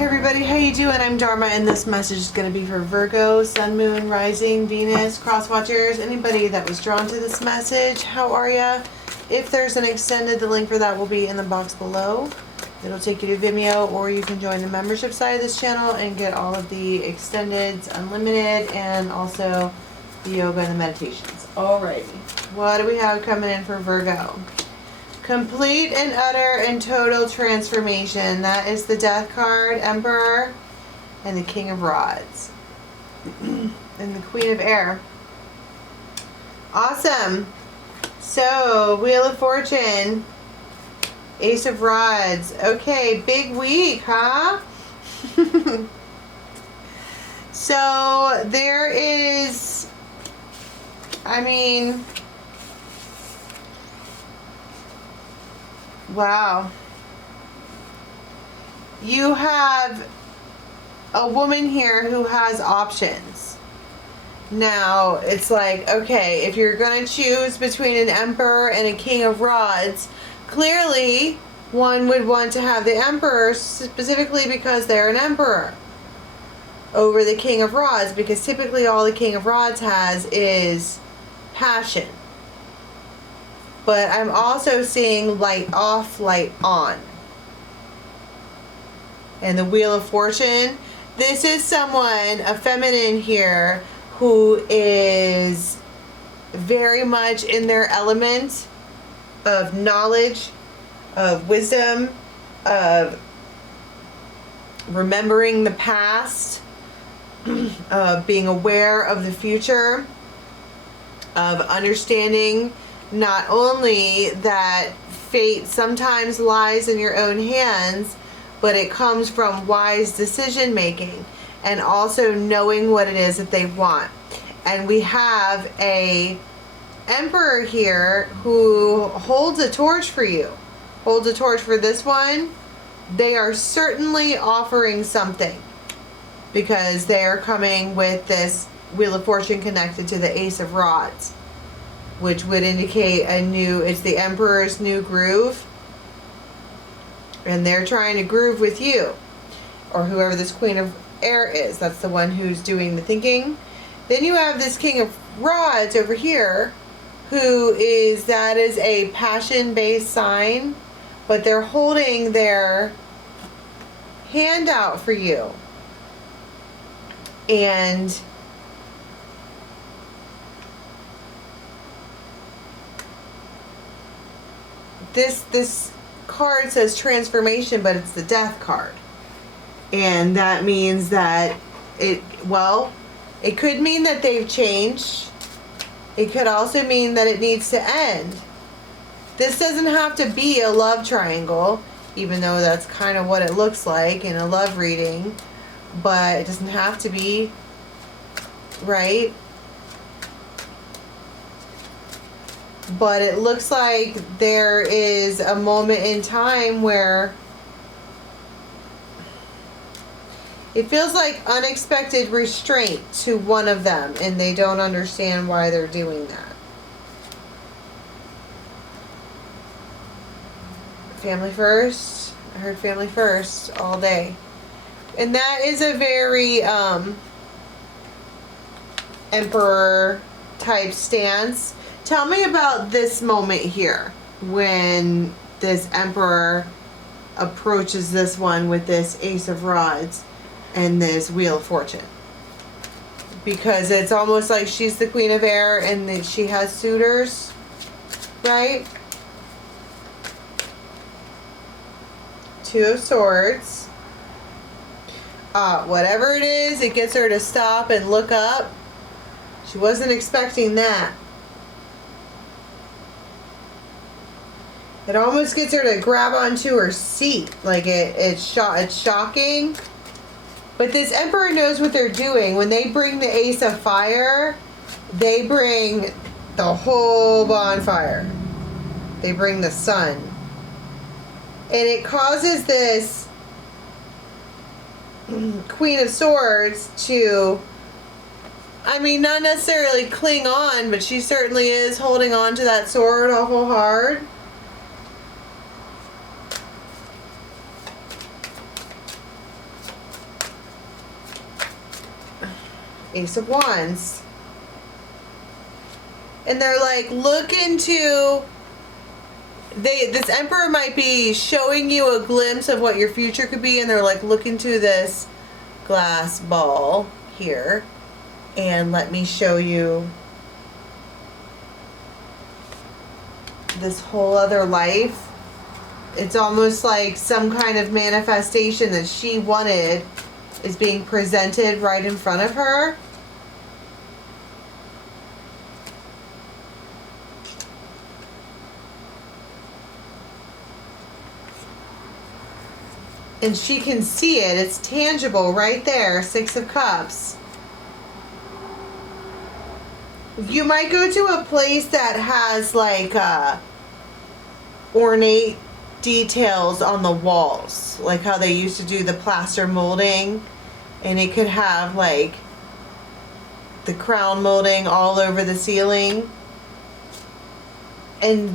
Hey everybody, how you doing? I'm Dharma, and this message is going to be for Virgo, Sun, Moon, Rising, Venus, Cross-Watchers, anybody that was drawn to this message. How are ya? If there's an extended, the link for that will be in the box below. It'll take you to Vimeo, or you can join the membership side of this channel and get all of the extendeds unlimited, and also the yoga and the meditations. Alrighty, what do we have coming in for Virgo? Complete and utter and total transformation. That is the Death card, Emperor, and the King of Rods. And the Queen of Air. Awesome. So, Wheel of Fortune, Ace of Rods. Okay, big week, huh? So, there is, wow. You have a woman here who has options. Now, it's like, okay, if you're going to choose between an Emperor and a King of Rods, clearly one would want to have the Emperor specifically because they're an Emperor over the King of Rods, because typically all the King of Rods has is passion. But I'm also seeing light off, light on. And the Wheel of Fortune. This is someone, a feminine here, who is very much in their element of knowledge, of wisdom, of remembering the past, of being aware of the future, of understanding not only that fate sometimes lies in your own hands, but it comes from wise decision making and also knowing what it is that they want. And we have a Emperor here who holds a torch for you. Holds a torch for this one. They are certainly offering something, because they are coming with this Wheel of Fortune connected to the Ace of Rods, which would indicate it's the Emperor's new groove. And they're trying to groove with you, or whoever this Queen of Air is. That's the one who's doing the thinking. Then you have this King of Rods over here, that is a passion-based sign, but they're holding their hand out for you. And this card says transformation, but it's the Death card. And that means that it could mean that they've changed. It could also mean that it needs to end. This doesn't have to be a love triangle, even though that's kind of what it looks like in a love reading. But it doesn't have to be, right? But it looks like there is a moment in time where it feels like unexpected restraint to one of them, and they don't understand why they're doing that. Family first. I heard family first all day. And that is a very Emperor type stance. Tell me about this moment here when this Emperor approaches this one with this Ace of Rods and this Wheel of Fortune. Because it's almost like she's the Queen of Air and that she has suitors, right? Two of Swords. Whatever it is, it gets her to stop and look up. She wasn't expecting that. It almost gets her to grab onto her seat. Like it's shocking. But this Emperor knows what they're doing. When they bring the Ace of Fire, they bring the whole bonfire. They bring the sun. And it causes this Queen of Swords to, not necessarily cling on, but she certainly is holding on to that sword awful hard. Ace of Wands. And they're like, look into... This Emperor might be showing you a glimpse of what your future could be, and they're like, look into this glass ball here, and let me show you this whole other life. It's almost like some kind of manifestation that she wanted is being presented right in front of her. And she can see it. It's tangible right there. Six of Cups. You might go to a place that has like ornate details on the walls. Like how they used to do the plaster molding. And it could have like the crown molding all over the ceiling. And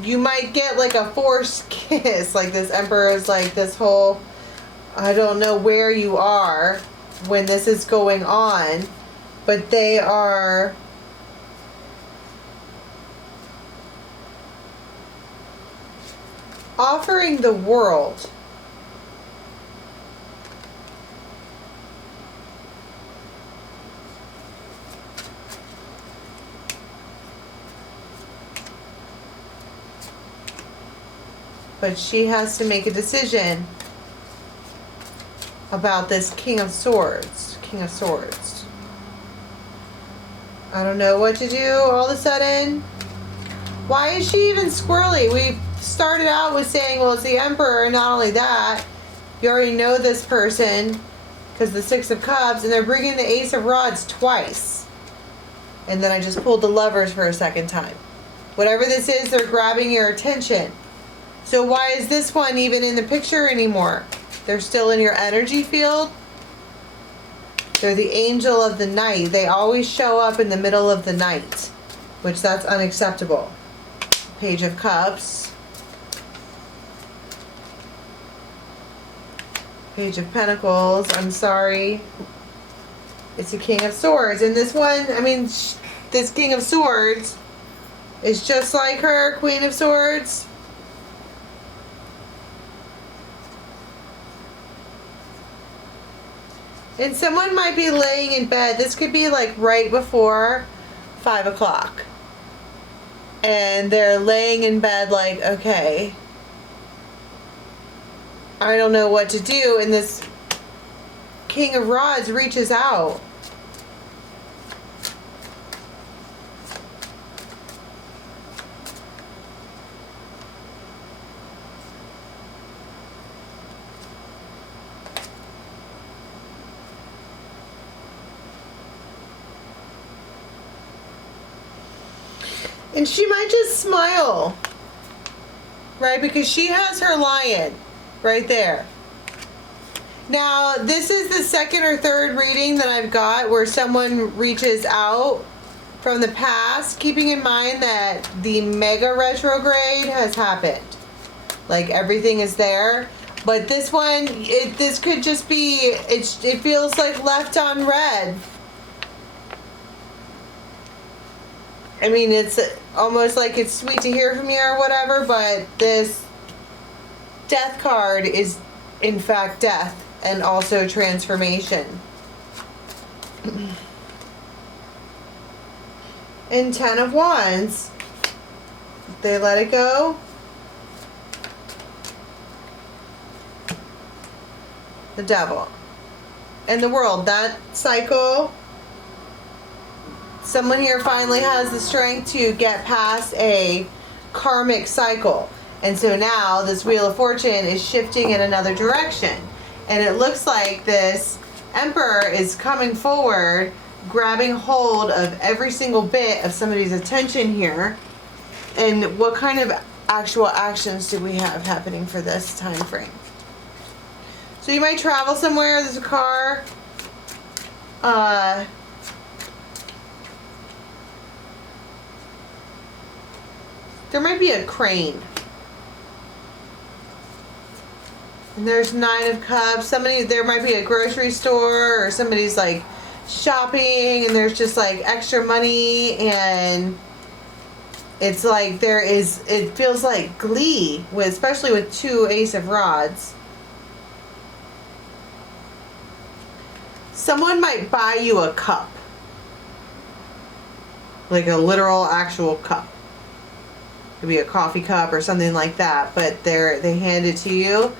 you might get like a forced kiss. Like this Emperor is like this whole, I don't know where you are when this is going on, but they are offering the world but she has to make a decision about this King of Swords. King of Swords. I don't know what to do all of a sudden. Why is she even squirrely? We started out with saying, well, it's the Emperor, and not only that, you already know this person because the Six of Cups, and they're bringing the Ace of Rods twice. And then I just pulled the Lovers for a second time. Whatever this is, they're grabbing your attention. So why is this one even in the picture anymore? They're still in your energy field. They're the angel of the night. They always show up in the middle of the night, which that's unacceptable. Page of Cups. Page of Pentacles. I'm sorry. It's a King of Swords. And this one, I mean, this King of Swords is just like her, Queen of Swords. And someone might be laying in bed. This could be like right before 5 o'clock. And they're laying in bed like, okay, I don't know what to do. And this King of Rods reaches out. And she might just smile, right? Because she has her lion right there. Now, this is the second or third reading that I've got where someone reaches out from the past, keeping in mind that the mega retrograde has happened. Like everything is there. But this one, this could just be, it feels like left on red. I mean, it's almost like it's sweet to hear from you or whatever, but this death card is, in fact, death and also transformation. And 10 of Wands. They let it go. The Devil. And the World. That cycle... Someone here finally has the strength to get past a karmic cycle. And so now this Wheel of Fortune is shifting in another direction. And it looks like this Emperor is coming forward, grabbing hold of every single bit of somebody's attention here. And what kind of actual actions do we have happening for this time frame? So you might travel somewhere, there's a car. There might be a crane. And there's Nine of Cups. There might be a grocery store, or somebody's like shopping and there's just like extra money, and it's like it feels like glee, especially with 2 Ace of Rods. Someone might buy you a cup. Like a literal actual cup. Could be a coffee cup or something like that, but they hand it to you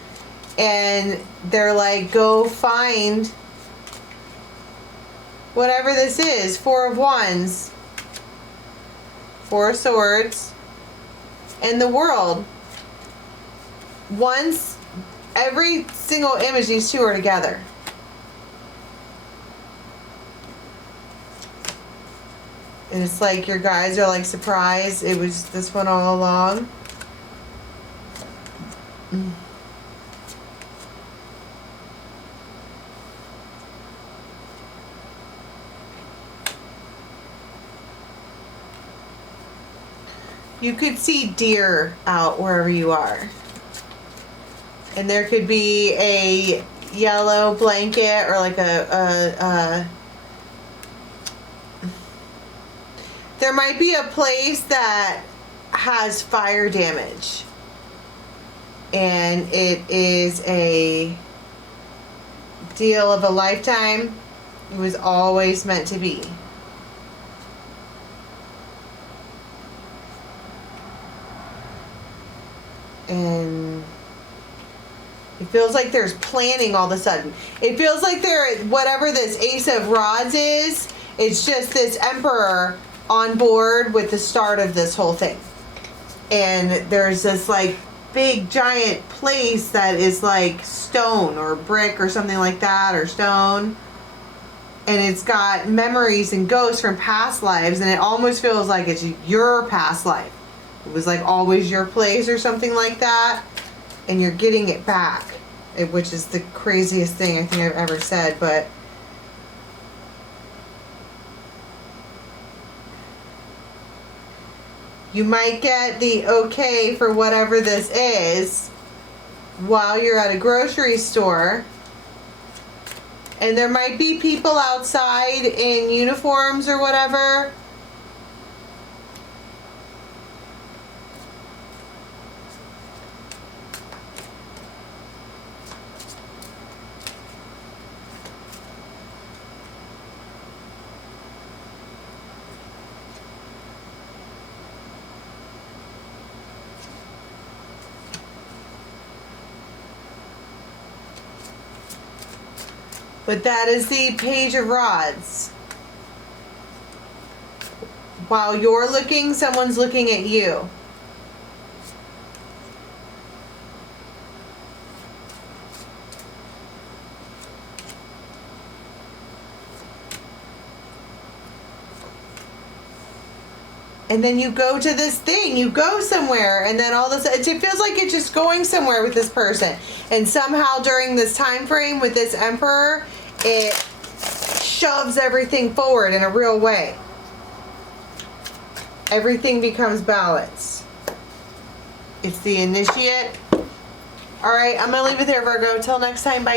and they're like, go find whatever this is. 4 of Wands, 4 of Swords, and the World. Once every single image, these two are together. And it's like your guys are like surprised it was this one all along. You could see deer out wherever you are. And there could be a yellow blanket or like there might be a place that has fire damage. And it is a deal of a lifetime. It was always meant to be. And it feels like there's planning all of a sudden. It feels like whatever this Ace of Rods is, it's just this Emperor on board with the start of this whole thing. And there's this like big giant place that is like stone or brick or something like that, or stone. And it's got memories and ghosts from past lives, and it almost feels like it's your past life. It was like always your place or something like that, and you're getting it back, which is the craziest thing I think I've ever said. But you might get the okay for whatever this is while you're at a grocery store. And there might be people outside in uniforms or whatever. But that is the Page of Rods. While you're looking, someone's looking at you. And then you go to this thing, you go somewhere, and then all this, it feels like it's just going somewhere with this person. And somehow during this time frame with this Emperor, it shoves everything forward in a real way. Everything becomes balanced. It's the Initiate. All right, I'm going to leave it there, Virgo. Till next time, bye.